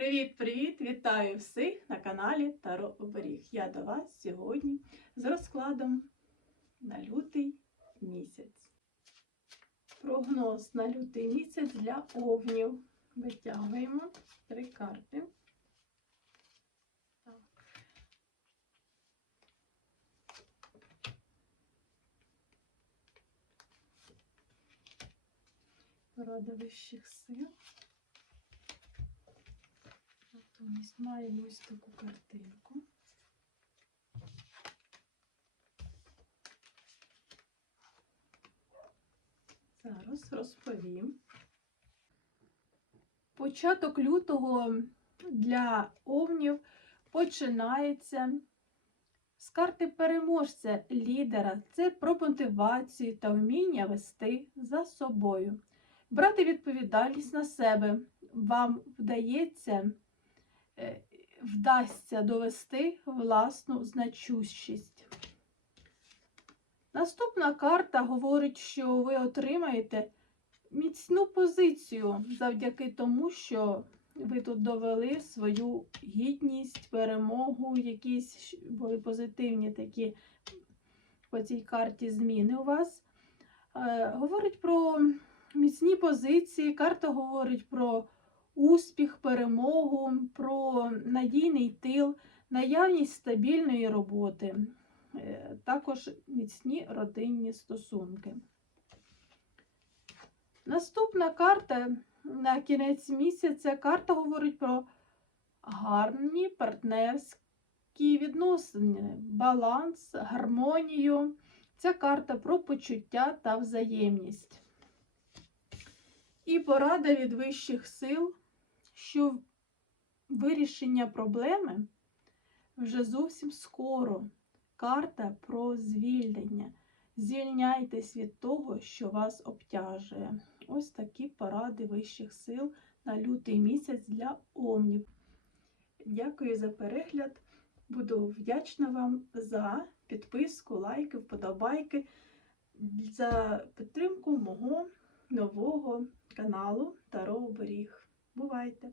Привіт-привіт! Вітаю всіх на каналі Таро Оберіг. Я до вас сьогодні з розкладом на лютий місяць. Прогноз на лютий місяць для овнів. Витягуємо три карти. Порада сил. Натомість маємо ось таку картинку. Зараз розповім. Початок лютого для овнів починається з карти переможця лідера. Це про мотивацію та вміння вести за собою. Брати відповідальність на себе. Вам вдається вдасться довести власну значущість. Наступна карта говорить, що ви отримаєте міцну позицію завдяки тому, що ви тут довели свою гідність, перемогу, якісь були позитивні такі по цій карті зміни у вас. Е, говорить про міцні позиції, карта говорить про успіх, перемогу, про надійний тил, наявність стабільної роботи, е, також міцні родинні стосунки. Наступна карта на кінець місяця карта говорить про гарні партнерські відносини, баланс, гармонію. Ця карта про почуття та взаємність. І порада від вищих сил, що вирішення проблеми вже зовсім скоро. Карта про звільнення. Звільняйтесь від того, що вас обтяжує. Ось такі поради вищих сил на лютий місяць для овнів. Дякую за перегляд. Буду вдячна вам за підписку, лайки, вподобайки, за підтримку мого нового каналу Таро Оберіг. Бувайте!